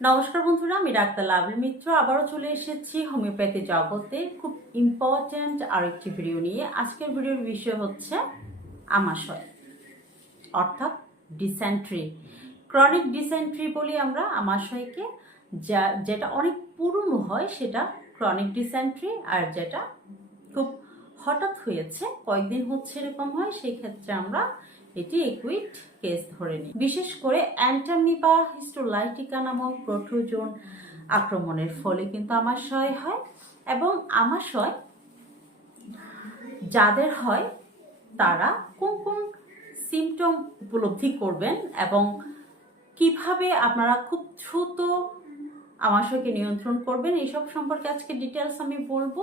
নমস্কার বন্ধুরা, আমি ডাক্তার লাভলি মিত্র। আবারও চলে এসেছি হোমিওপ্যাথি জগতে। খুব ইম্পর্ট্যান্ট আরেকটি ভিডিও নিয়ে। আজকের ভিডিওর বিষয় হচ্ছে আমাশয়, অর্থাৎ ডিসেন্ট্রি ক্রনিক ডিসেন্ট্রি বলি আমরা আমাশয়কে, যা, যেটা অনেক পুরনো হয়, সেটা ক্রনিক ডিসেন্ট্রি আর যেটা খুব হঠাৎ হয়েছে, কয়েকদিন হচ্ছে এরকম হয়, সেই ক্ষেত্রে আমরা এটি একুইট কেস ধরে নিই। বিশেষ করে অ্যান্টামিবা হিস্টোলাইটিকা নামক প্রোটোজোন আক্রমণের ফলে কিন্তু আমাশয় হয় এবং আমাশয় যাদের হয় তারা কোন কোন সিমটম উপলব্ধি করবেন এবং কীভাবে আপনারা খুব দ্রুত আমাশয়কে নিয়ন্ত্রণ করবেন এইসব সম্পর্কে আজকে ডিটেলস আমি বলব।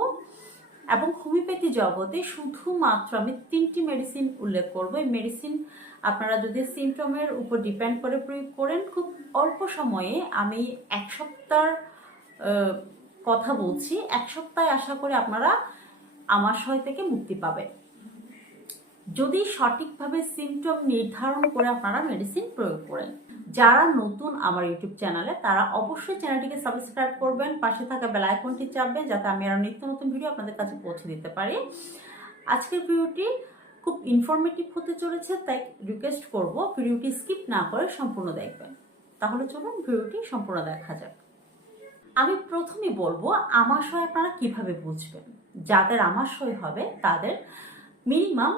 এবং হোমিওপ্যাথি জগতে শুধুমাত্র আমি তিনটি মেডিসিন উল্লেখ করব। এই মেডিসিন আপনারা যদি সিমটমের উপর ডিপেন্ড করে প্রয়োগ করেন, খুব অল্প সময়ে আমি এক সপ্তাহ কথা বলছি, এক সপ্তাহে আশা করে আপনারা আমার আমাশয় থেকে মুক্তি পাবেন। যদি সঠিকভাবে সিমটম নির্ধারণ করে আপনারা মেডিসিন প্রয়োগ করেন। যারা নতুন আমার ইউটিউব চ্যানেলে, তারা অবশ্যই চ্যানেলটিকে সাবস্ক্রাইব করবেন, পাশে থাকা বেল আইকনটি চাপবেন, যাতে আমি আরও নিত্য নতুন ভিডিও আপনাদের কাছে পৌঁছে দিতে পারি। আজকের ভিডিওটি খুব ইনফরমেটিভ হতে চলেছে, তাই রিকোয়েস্ট করব ভিডিওটি স্কিপ না করে সম্পূর্ণ দেখবেন। তাহলে চলুন ভিডিওটি সম্পূর্ণ দেখা যাক। আমি প্রথমে বলব, আমাশয় আপনারা কীভাবে বুঝবেন? যাদের আমাশয় হবে, তাদের মিনিমাম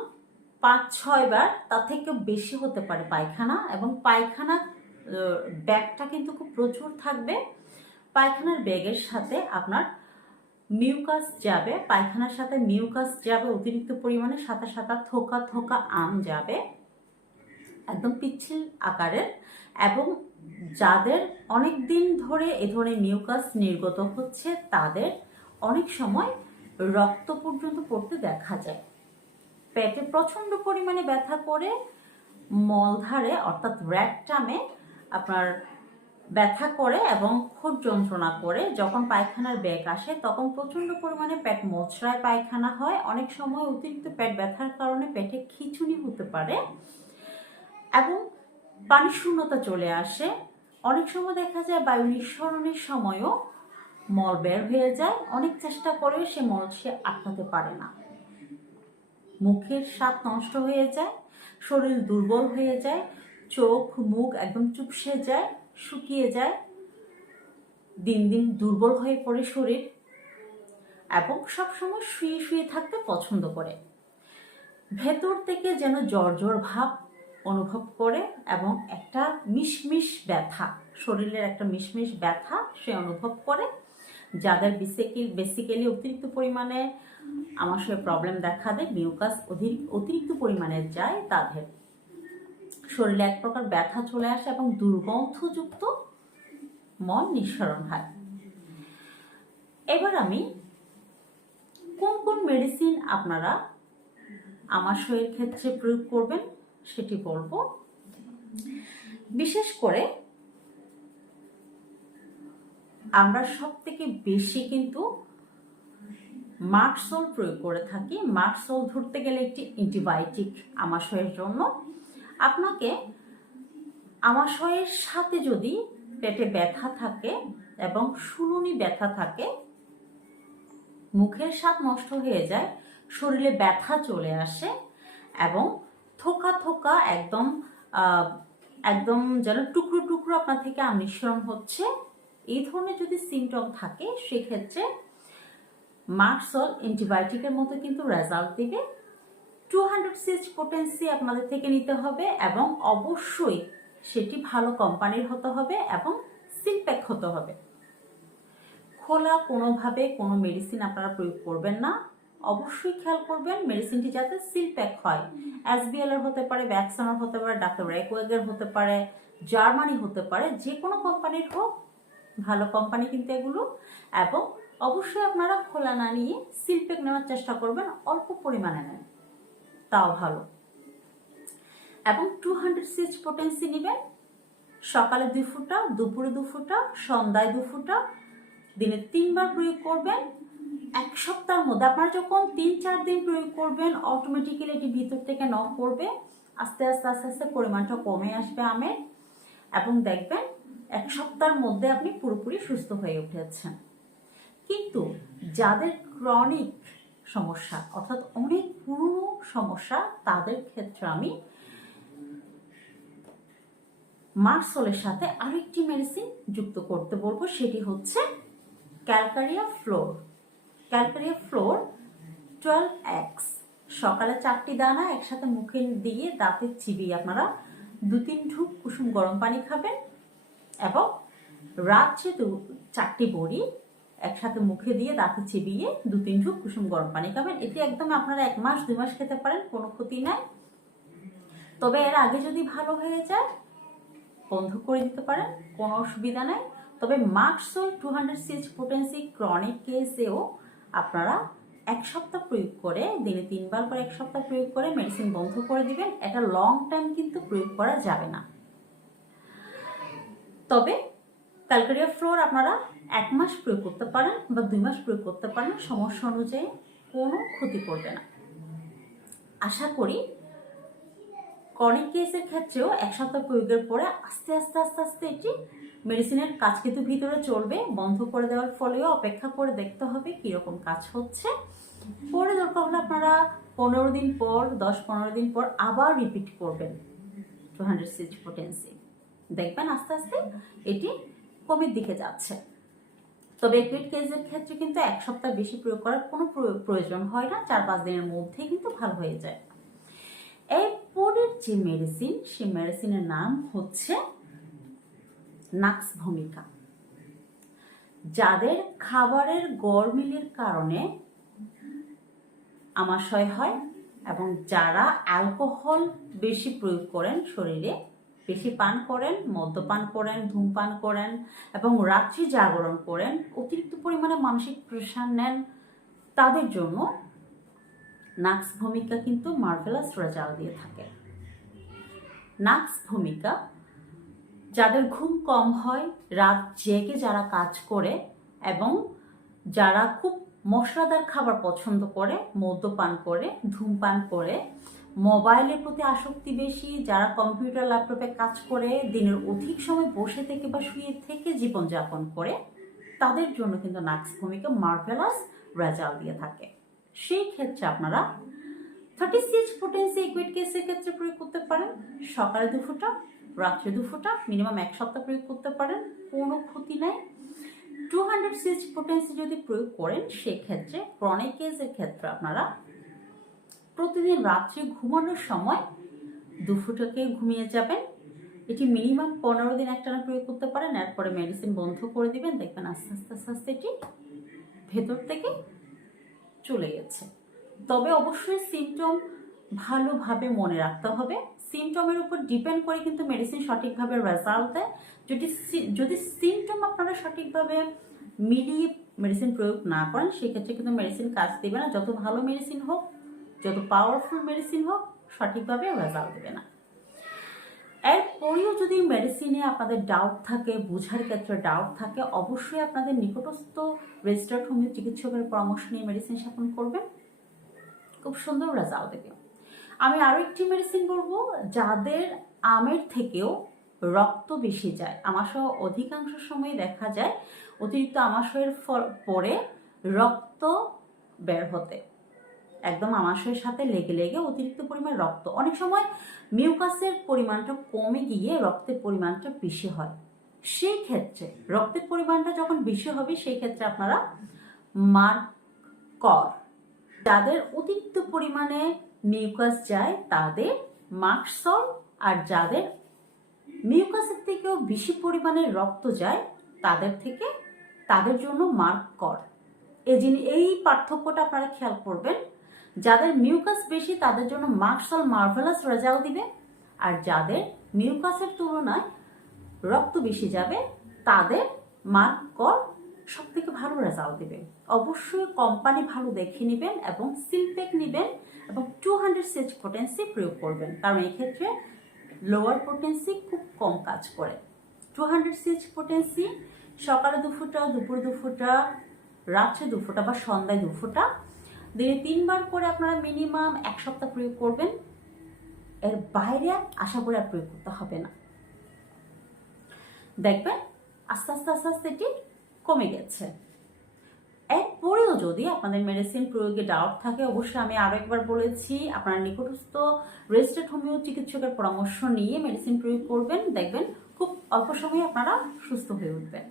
পাঁচ ছয় বার তার থেকে বেশি হতে পারে পায়খানা এবং পায়খানা ব্যাগটা কিন্তু খুব প্রচুর থাকবে। পায়খানার ব্যাগের সাথে আপনার মিউকাস যাবে, পায়খানার সাথে মিউকাস যাবে, অতিরিক্ত পরিমাণে সাথে সাথে থোকা থোকা আম যাবে, একদম পিচ্ছিল আকারের। এবং যাদের অনেক দিন ধরে এ ধরনের মিউকাস নির্গত হচ্ছে, তাদের অনেক সময় রক্ত পর্যন্ত পড়তে দেখা যায়। পেটে প্রচণ্ড পরিমাণে ব্যথা করে মলধারে অর্থাৎ র্যাকটামে আপনার ব্যথা করে এবং খুব যন্ত্রণা করে, যখন পায়খানার ব্যাগ আসে, তখন প্রচণ্ড পরিমাণে পেট মোচড়ায় পায়খানা হয়। অনেক সময় অতিরিক্ত পেট ব্যথার কারণে পেটে খিচুনি হতে পারে এবং পানি শূন্যতা চলে আসে। অনেক সময় দেখা যায় বায়ু নিঃসরণের সময়ও মল বের হয়ে যায়। অনেক চেষ্টা করেও সে মল সে আটকাতে পারে না। মুখের স্বাদ নষ্ট হয়ে যায়, শরীর দুর্বল হয়ে যায়। চোখ, মুখ একদম চুপসে যায়, শুকিয়ে যায়। দিন দিন দুর্বল হয়ে পড়ে শরীর এবং সবসময় শুয়ে শুয়ে থাকতে পছন্দ করে। ভেতর থেকে যেন জ্বর ভাব অনুভব করে এবং একটা মিশমিশ ব্যথা, শরীরের একটা মিশমিশ ব্যথা সে অনুভব করে। যাদের বেসিক্যালি অতিরিক্ত পরিমাণে আমার সে প্রবলেম দেখা দেয় মিউকাস অতিরিক্ত পরিমাণে যায় তাদের। শরীরে এক প্রকার ব্যথা চলে আসে এবং দুর্গন্ধযুক্ত মন নিঃসরণ হয়। এবার আমি কোন কোন মেডিসিন আপনারা আমার আমাশয়ের ক্ষেত্রে প্রয়োগ করবেন সেটি বলব। বিশেষ করে আমরা সব থেকে বেশি কিন্তু মার্কসোল প্রয়োগ করে থাকি। মার্কসোল ধরতে গেলে একটি অ্যান্টিবায়োটিক আমার আমাশয়ের জন্য। আপনাকে আমাশয়ের সাথে যদি পেটে ব্যথা থাকে এবং শুনুনি ব্যথা থাকে, মুখের স্বাদ নষ্ট হয়ে যায়, শরীরে ব্যথা চলে আসে এবং থোকা থোকা একদম একদম যেন টুকরো টুকরো আপনার থেকে নিঃসরণ হচ্ছে, এই ধরনের যদি সিমটম থাকে, সেক্ষেত্রে মার্কসল অ্যান্টিবায়োটিকের মতো কিন্তু রেজাল্ট দিবে। টু হান্ড্রেড সিএচ পোটেন্সি আপনাদের থেকে নিতে হবে এবং অবশ্যই সেটি ভালো কোম্পানির হতে হবে এবং সিলপ্যাক হতে হবে। খোলা কোনোভাবে কোনো মেডিসিন আপনারা প্রয়োগ করবেন না। অবশ্যই খেয়াল করবেন মেডিসিনটি যাতে সিলপ্যাক হয়। এসবিএল এর হতে পারে ভ্যাকসানার হতে পারে ডাক্তার রেকওয়েগের হতে পারে জার্মানি হতে পারে যে কোনো কোম্পানির হোক, ভালো কোম্পানি কিন্তু এগুলো। এবং অবশ্যই আপনারা খোলা না নিয়ে সিলপ্যাক নেওয়ার চেষ্টা করবেন, অল্প পরিমাণে নেন। তাও ভালো। এবং টু হান্ড্রেড সিএচ পোটেন্সি নেবেন। সকালে দুই ফুটা, দুপুরে দু ফুটা, সন্ধ্যায় দু ফুটা, দিনে তিনবার প্রয়োগ করবেন। এক সপ্তাহের মধ্যে আপনারা যখন তিন, চার দিন প্রয়োগ করবেন অটোমেটিক্যালি এটি ভিতর থেকে নক করবে। আস্তে আস্তে আস্তে আস্তে পরিমাণটা কমে আসবে আমের। এবং দেখবেন, এক সপ্তাহের মধ্যে আপনি পুরোপুরি সুস্থ হয়ে উঠেছেন। কিন্তু যাদের ক্রনিক সমস্যা। অর্থাৎ অনেক পুরনো সমস্যা তাদের ক্ষেত্রে আমি মার্সলের সাথে আরেকটি মেডিসিন যুক্ত করতে বলব, সেটি হচ্ছে calcarea fluor. Calcarea fluor twelve X. সকালে চারটি দানা একসাথে মুখে দিয়ে দাঁতে চিবিয়ে আপনারা দু তিন ঢুক কুসুম গরম পানি খাবেন এবং রাত্রে দু চারটি বড়ি একসাথে মুখে দিয়ে দাঁতে চিবিয়ে দু তিন ঢুক কুসুম গরম পানি খাবেন। এটি একদম আপনারা এক মাস, দুই মাস খেতে পারেন, কোনো ক্ষতি নাই। তবে এর আগে যদি ভালো হয়ে যায়, বন্ধ করে দিতে পারেন, কোনো অসুবিধা নাই। তবে merc sol two hundred six potency chronic কেসেও আপনারা এক সপ্তাহ প্রয়োগ করে, দিনে তিনবার করে এক সপ্তাহ প্রয়োগ করে মেডিসিন বন্ধ করে দিবেন। এটা লং টাইম কিন্তু প্রয়োগ করা যাবে না। তবে ক্যালকারিয়া ফ্লোর আপনারা এক মাস প্রয়োগ করতে পারেন বা দুই মাস প্রয়োগ করতে পারেন, সমস্যা অনুযায়ী কোনো ক্ষতি করবে না। আশা করি ক্রনিক কেসের ক্ষেত্রেও এক সপ্তাহ প্রয়োগের পরে আস্তে আস্তে আস্তে আস্তে এটি মেডিসিনের কাজ কিন্তু ভিতরে চলবে, বন্ধ করে দেওয়ার ফলেও অপেক্ষা করে দেখতে হবে কীরকম কাজ হচ্ছে। পরে দরকার হলে আপনারা পনেরো দিন পর, দশ, পনেরো দিন পর আবার রিপিট করবেন। টু হান্ড্রেড সিক্স পোটেন্সি দেখবেন আস্তে আস্তে এটি কমের দিকে যাচ্ছে। তবে একুইট কেসের ক্ষেত্রে কিন্তু এক সপ্তাহ বেশি প্রয়োগ করার কোনো প্রয়- প্রয়োজন হয় না, চার পাঁচ দিনের মধ্যেই কিন্তু ভালো হয়ে যায়। এরপরের যে মেডিসিন সেই মেডিসিনের নাম হচ্ছে নাক্স ভূমিকা যাদের খাবারের গরমিলের কারণে আমাশয় হয় এবং যারা অ্যালকোহল বেশি প্রয়োগ করেন শরীরে বেশি পান করেন মদ্যপান করেন ধূমপান করেন এবং রাত্রি জাগরণ করেন, অতিরিক্ত পরিমাণে মানসিক প্রেশার নেন। তাদের জন্য নাক্স ভূমিকা কিন্তু মার্ভেলাস রেজাল্ট দিয়ে থাকে। নাক্স ভূমিকা, যাদের ঘুম কম হয়, রাত জেগে যারা কাজ করে এবং যারা খুব মশলাদার খাবার পছন্দ করে মদ্যপান করে ধূমপান করে মোবাইলের প্রতি আসক্তি বেশি, যারা কম্পিউটার, ল্যাপটপে কাজ করে, দিনের অধিক সময় বসে থেকে বা শুয়ে থেকে জীবনযাপন করে, তাদের জন্য কিন্তু নাক্স ভূমিকা মার্ভেলাস রেজাল্ট দিয়ে থাকে। সেই ক্ষেত্রে আপনারা থার্টি সিক্স পোটেন্সি ইকুইড কেসের ক্ষেত্রে প্রয়োগ করতে পারেন, সকালে দু ফোঁটা, রাত্রে দু ফোঁটা মিনিমাম এক সপ্তাহ প্রয়োগ করতে পারেন, কোনো ক্ষতি নাই। টু হান্ড্রেড সিক্স পোটেন্সি যদি প্রয়োগ করেন, সেক্ষেত্রে ক্রনিক কেসের ক্ষেত্রে আপনারা প্রতিদিন রাত্রে ঘুমানোর সময় দু ফুটাকে ঘুমিয়ে যাবেন। এটি মিনিমাম পনেরো দিন একটানা প্রয়োগ করতে পারেন, এরপরে মেডিসিন বন্ধ করে দিবেন। দেখবেন আস্তে আস্তে আস্তে আস্তে এটি ভেতর থেকে চলে গেছে। তবে অবশ্যই সিমটম ভালোভাবে মনে রাখতে হবে। সিমটমের উপর ডিপেন্ড করে কিন্তু মেডিসিন সঠিকভাবে রেজাল্ট দেয়। যদি যদি সিমটম আপনারা সঠিকভাবে মিলিয়ে মেডিসিন প্রয়োগ না করেন, সেক্ষেত্রে কিন্তু মেডিসিন কাজ দেবে না। যত ভালো মেডিসিন হোক যত পাওয়ারফুল মেডিসিন হোক, সঠিকভাবে রেজাল্ট দেবে না। এরপরেও যদি মেডিসিনে আপনাদের ডাউট থাকে, বোঝার ক্ষেত্রে ডাউট থাকে, অবশ্যই আপনাদের নিকটস্থ রেজিস্টার্ড হোমিও চিকিৎসকের পরামর্শ নিয়ে মেডিসিন সেবন করবেন। খুব সুন্দর রেজাল্ট দেবে। আমি আরও একটি মেডিসিন বলব, যাদের আমের থেকেও রক্ত বেশি যায়। আমাশয় অধিকাংশ সময় দেখা যায়, অতিরিক্ত আমাশয়ের পরে রক্ত বের হতে। একদম আমাশয়ের সাথে লেগে লেগে অতিরিক্ত পরিমাণ রক্ত। অনেক সময় মিউকাসের পরিমাণটা কমে গিয়ে রক্তের পরিমাণটা বেশি হয়। সেই ক্ষেত্রে রক্তের পরিমাণটা যখন বেশি হবে, সেই ক্ষেত্রে আপনারা মার্ক কর যাদের অতিরিক্ত পরিমাণে মিউকাস যায়, তাদের মার্কসল আর যাদের মিউকাসের থেকেও বেশি পরিমাণে রক্ত যায়, তাদের থেকে তাদের জন্য মার্ক কর এই এই পার্থক্যটা আপনারা খেয়াল করবেন। যাদের মিউকাস বেশি, তাদের জন্য মার্কসল মার্ভেলাস রেজাল্ট দিবে। আর যাদের মিউকাসের তুলনায় রক্ত বেশি যাবে, তাদের মার্ক কর সব থেকে ভালো রেজাল্ট দিবে। অবশ্যই কোম্পানি ভালো দেখে নেবেন এবং সিলপেক নেবেন এবং টু হান্ড্রেড সিক্স পোটেন্সি প্রয়োগ করবেন। কারণ এক্ষেত্রে লোয়ার পোটেন্সি খুব কম কাজ করে। টু হান্ড্রেড সিক্স পোটেন্সি সকালে দু ফুটা, দুপুর দু ফুটা, রাত্রে দু ফুটা বা সন্ধ্যায় দু ফুটা দিনে তিনবার করে আপনারা মিনিমাম এক সপ্তাহ প্রয়োগ করবেন। এর বাইরে আশা করি আর প্রয়োগ করতে হবে না। দেখবেন আস্তে আস্তে আস্তে আস্তে এটি কমে গেছে। এরপরেও যদি আপনাদের মেডিসিন প্রয়োগে ডাউট থাকে, অবশ্যই আমি আরও একবার বলেছি, আপনার নিকটস্থ রেজিস্টার্ড হোমিও চিকিৎসকের পরামর্শ নিয়ে মেডিসিন প্রয়োগ করবেন। দেখবেন খুব অল্প সময়ে আপনারা সুস্থ হয়ে উঠবেন।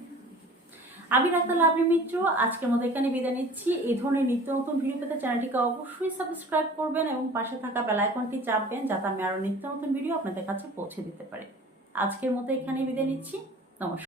আমি ডাক্তার লাভলি মিত্র, আজকের মতো এখানে বিদায় নিচ্ছি। এই ধরনের নিত্য নতুন ভিডিও পেতে চ্যানেলটিকে অবশ্যই সাবস্ক্রাইব করবেন এবং পাশে থাকা বেলাইকনটি চাপবেন যাতে আমি আরও নিত্য নতুন ভিডিও আপনাদের কাছে পৌঁছে দিতে পারি। আজকের মতো এখানে বিদায় নিচ্ছি। নমস্কার।